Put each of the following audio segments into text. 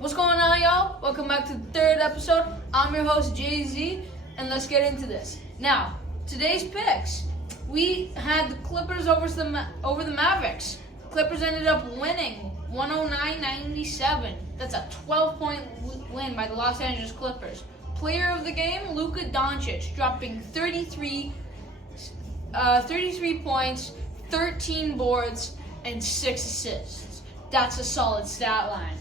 What's going on, y'all? Welcome back to the third episode. I'm your host, Jay-Z, and let's get into this. Now, today's picks. We had the Clippers over the Mavericks. Clippers ended up winning 109-97. That's a 12-point win by the Los Angeles Clippers. Player of the game, Luka Doncic, dropping 33 points, 13 boards, and 6 assists. That's a solid stat line.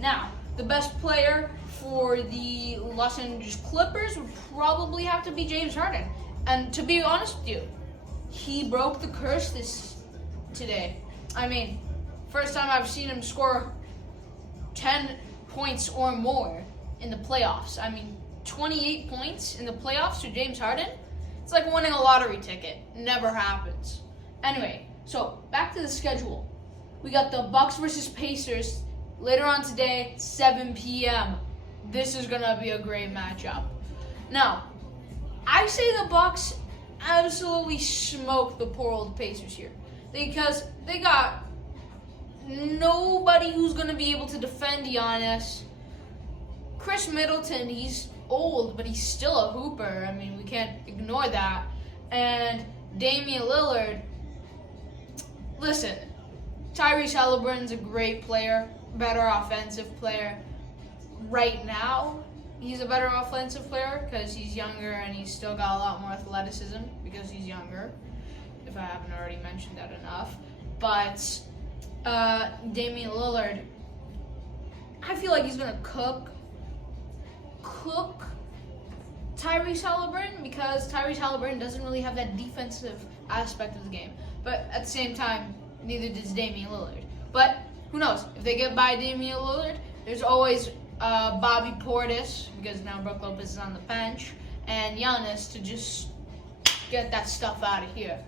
Now, the best player for the Los Angeles Clippers would probably have to be James Harden. And to be honest with you, he broke the curse today. I mean, first time I've seen him score 10 points or more in the playoffs. I mean, 28 points in the playoffs to James Harden? It's like winning a lottery ticket. Never happens. Anyway, so back to the schedule. We got the Bucks versus Pacers later on today, 7 p.m. This is going to be a great matchup. Now, I say the Bucks absolutely smoke the poor old Pacers here because they got nobody who's going to be able to defend Giannis. Chris Middleton, he's old, but he's still a hooper. I mean, we can't ignore that. And Damian Lillard, listen, Tyrese Halliburton's a great player, better offensive player. Right now, he's a better offensive player because he's younger and he's still got a lot more athleticism because he's younger, if I haven't already mentioned that enough. But Damian Lillard, I feel like he's going to cook Tyrese Halliburton because Tyrese Halliburton doesn't really have that defensive aspect of the game. But at the same time, neither does Damian Lillard. But who knows? If they get by Damian Lillard, there's always Bobby Portis, because now Brook Lopez is on the bench, and Giannis to just get that stuff out of here.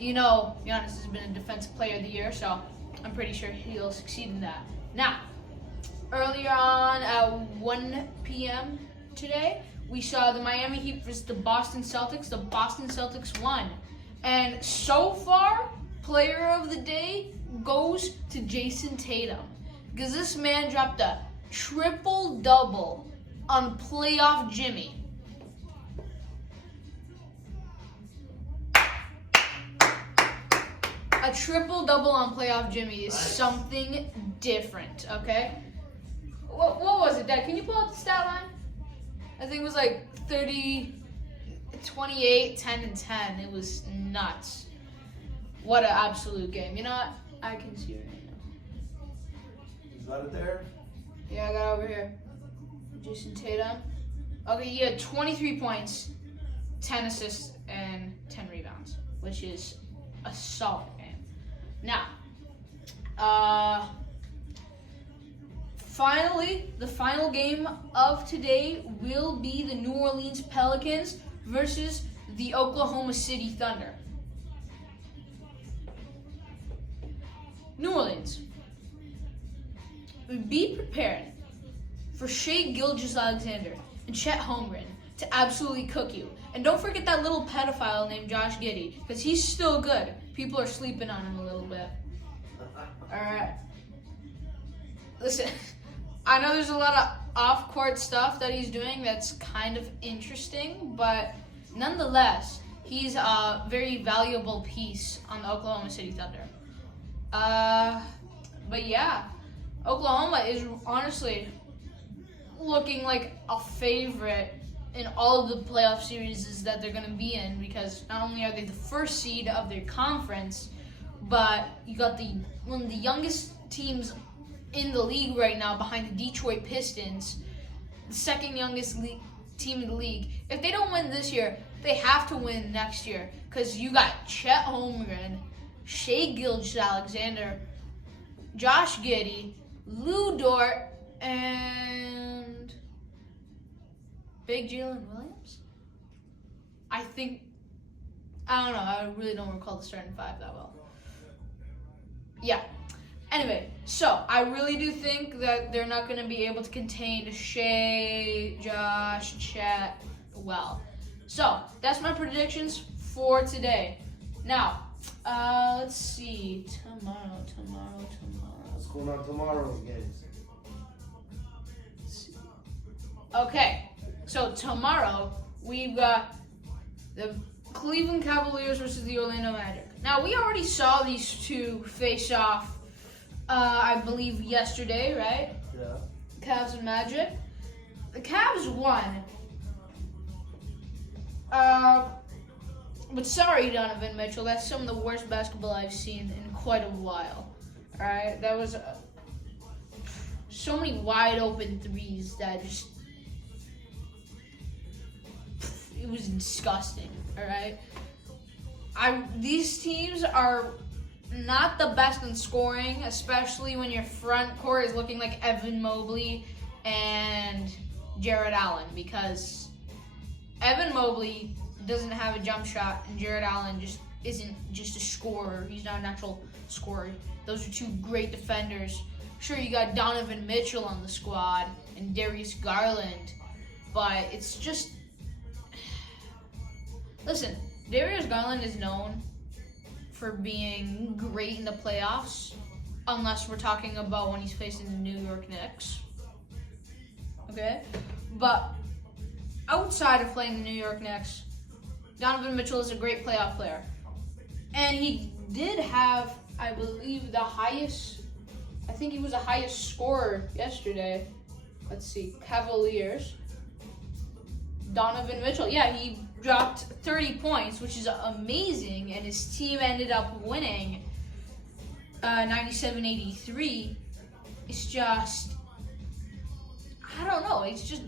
You know, Giannis has been a defensive player of the year, so I'm pretty sure he'll succeed in that. Now, earlier on at 1 p.m. today, we saw the Miami Heat versus the Boston Celtics. The Boston Celtics won. And so far, player of the day goes to Jason Tatum because this man dropped a triple-double on playoff Jimmy. A triple-double on playoff Jimmy is something different, okay? What was it, Dad? Can you pull out the stat line? I think it was like 30, 28, 10, and 10. It was nuts. What an absolute game. You know what? I can see it right now. You got it there? Yeah, I got it over here. Jason Tatum. Okay, he had 23 points, 10 assists, and 10 rebounds, which is a solid game. Now, finally, the final game of today will be the New Orleans Pelicans versus the Oklahoma City Thunder. New Orleans, be prepared for Shai Gilgeous-Alexander and Chet Holmgren to absolutely cook you. And don't forget that little pedophile named Josh Giddey, because he's still good. People are sleeping on him a little bit. Alright. Listen, I know there's a lot of off-court stuff that he's doing that's kind of interesting, but nonetheless, he's a very valuable piece on the Oklahoma City Thunder. But yeah, Oklahoma is honestly looking like a favorite in all of the playoff series that they're going to be in because not only are they the first seed of their conference, but you got one of the youngest teams in the league right now behind the Detroit Pistons, the second youngest team in the league. If they don't win this year, they have to win next year because you got Chet Holmgren, Shai Gilgeous-Alexander, Josh Giddey, Lou Dort, and Big Jalen Williams? I don't know. I really don't recall the starting five that well. Yeah. Anyway, so I really do think that they're not going to be able to contain Shai, Josh, Chet well. So that's my predictions for today. Now, let's see. Tomorrow. What's going on tomorrow's games? Okay, so tomorrow we've got the Cleveland Cavaliers versus the Orlando Magic. Now, we already saw these two face off, I believe, yesterday, right? Yeah. Cavs and Magic. The Cavs won. But sorry, Donovan Mitchell, that's some of the worst basketball I've seen in quite a while. All right, that was so many wide open threes that just it was disgusting. All right, these teams are not the best in scoring, especially when your front court is looking like Evan Mobley and Jared Allen, because Evan Mobley doesn't have a jump shot, and Jared Allen just isn't just a scorer. He's not a natural scorer. Those are two great defenders. Sure, you got Donovan Mitchell on the squad and Darius Garland, but it's just... Listen, Darius Garland is known for being great in the playoffs, unless we're talking about when he's facing the New York Knicks. Okay? But outside of playing the New York Knicks, Donovan Mitchell is a great playoff player. And he did have, I believe, the highest, I think he was the highest scorer yesterday. Let's see, Cavaliers. Donovan Mitchell, yeah, he dropped 30 points, which is amazing, and his team ended up winning 97-83. It's just, I don't know, it just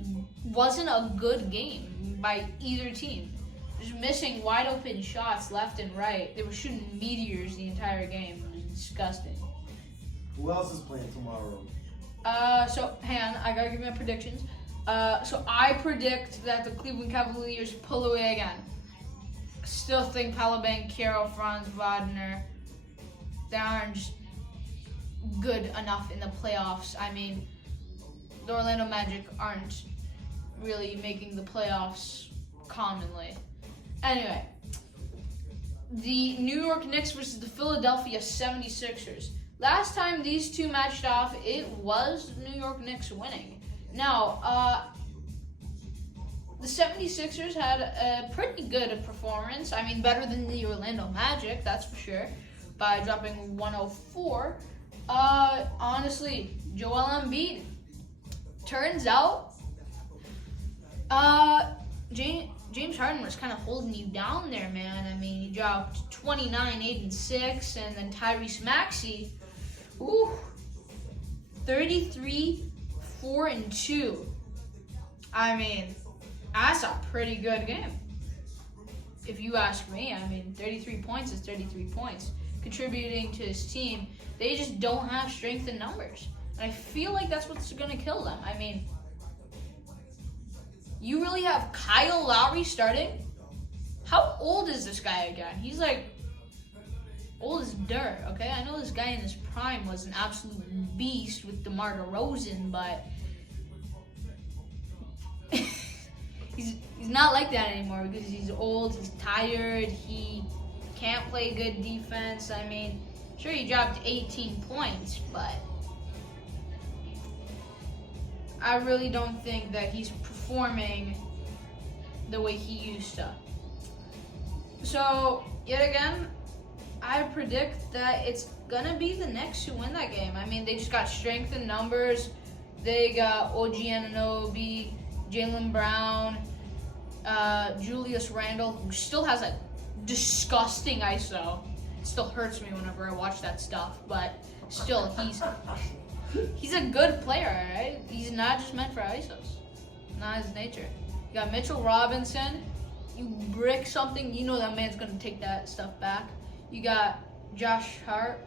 wasn't a good game by either team. Just missing wide open shots left and right. They were shooting meteors the entire game. It was disgusting. Who else is playing tomorrow? So hang on, I gotta give my predictions. So I predict that the Cleveland Cavaliers pull away again. Still think Paolo Banchero, Franz Wagner, they aren't just good enough in the playoffs. I mean, the Orlando Magic aren't really making the playoffs commonly. Anyway, the New York Knicks versus the Philadelphia 76ers. Last time these two matched off, it was New York Knicks winning. Now, the 76ers had a pretty good performance. I mean, better than the Orlando Magic, that's for sure, by dropping 104. Honestly, Joel Embiid. Turns out, James Harden was kind of holding you down there, man. I mean, he dropped 29, 8, and 6, and then Tyrese Maxey, 33, 4, and 2. I mean, that's a pretty good game. If you ask me, I mean, 33 points is 33 points. Contributing to his team, they just don't have strength in numbers. And I feel like that's what's going to kill them. I mean, you really have Kyle Lowry starting? How old is this guy again? He's like old as dirt, okay? I know this guy in his prime was an absolute beast with DeMar DeRozan, but he's not like that anymore because he's old, he's tired, he can't play good defense. I mean, sure, he dropped 18 points, but I really don't think that he's performing the way he used to. So, yet again, I predict that it's gonna be the Knicks who win that game. I mean, they just got strength in numbers. They got OG Anunoby, Jaylen Brown, Julius Randle, who still has a disgusting ISO. It still hurts me whenever I watch that stuff, but still, he's a good player, right? He's not just meant for ISOs. Not his nature. You got Mitchell Robinson. You brick something, you know that man's gonna take that stuff back. You got Josh Hart.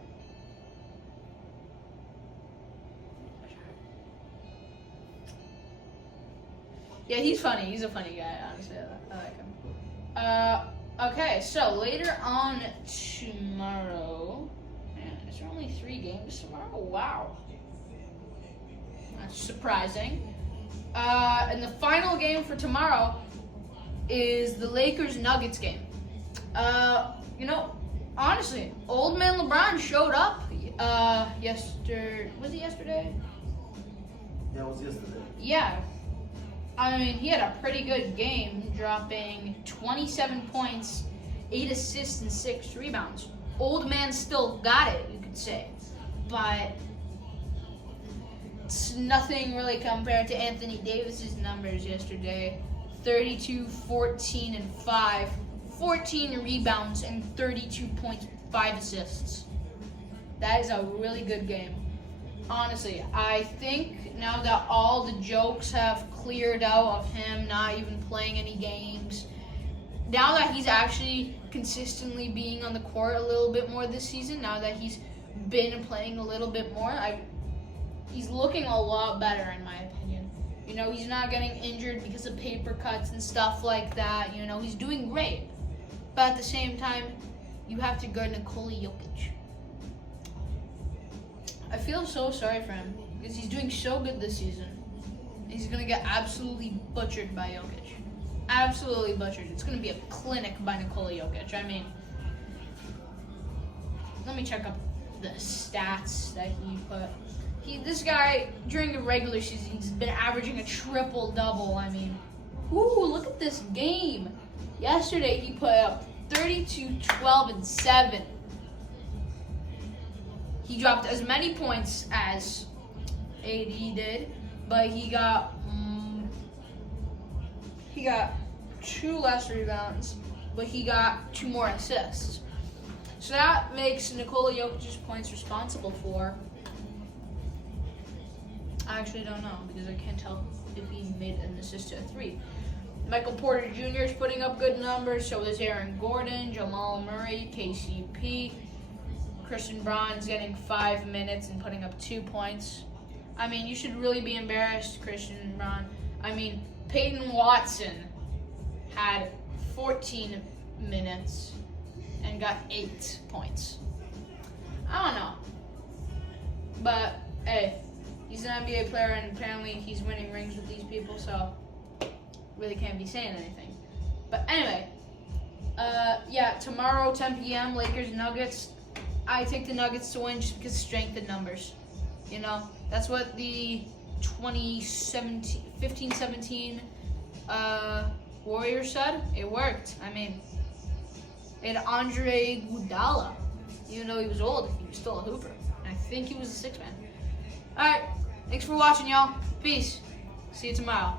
Yeah, he's funny. He's a funny guy, honestly. I like him. Okay, so later on tomorrow. Man, is there only 3 games tomorrow? Wow. That's surprising. And the final game for tomorrow is the Lakers-Nuggets game. Honestly, old man LeBron showed up yesterday. Was it yesterday? Yeah, it was yesterday. Yeah. I mean, he had a pretty good game, dropping 27 points, 8 assists, and 6 rebounds. Old man still got it, you could say. But it's nothing really compared to Anthony Davis's numbers yesterday. 32, 14, and 5. 14 rebounds and 32 points, 5 assists. That is a really good game. Honestly, I think now that all the jokes have cleared out of him not even playing any games, now that he's actually consistently being on the court a little bit more this season, now that he's been playing a little bit more, he's looking a lot better in my opinion. You know, he's not getting injured because of paper cuts and stuff like that. You know, he's doing great. But at the same time, you have to guard Nikola Jokic. I feel so sorry for him because he's doing so good this season. He's going to get absolutely butchered by Jokic. Absolutely butchered. It's going to be a clinic by Nikola Jokic. I mean, let me check up the stats that he put. This guy, during the regular season, he's been averaging a triple-double. I mean, look at this game. Yesterday, he put up 32, 12, and 7. He dropped as many points as AD did, but he got 2 less rebounds, but he got 2 more assists. So that makes Nikola Jokic's points responsible for. I actually don't know because I can't tell if he made an assist to a 3. Michael Porter Jr. is putting up good numbers. So is Aaron Gordon, Jamal Murray, KCP. Christian Braun's getting 5 minutes and putting up 2 points. I mean, you should really be embarrassed, Christian Braun. I mean, Peyton Watson had 14 minutes and got 8 points. I don't know. But, hey, he's an NBA player and apparently he's winning rings with these people, so really can't be saying anything. But anyway, tomorrow, 10 p.m., Lakers-Nuggets. I take the Nuggets to win just because of strength in numbers. You know, that's what the 15-17 Warriors said. It worked. I mean, they had Andre Iguodala. Even though he was old, he was still a hooper. And I think he was a 6-man. All right. Thanks for watching, y'all. Peace. See you tomorrow.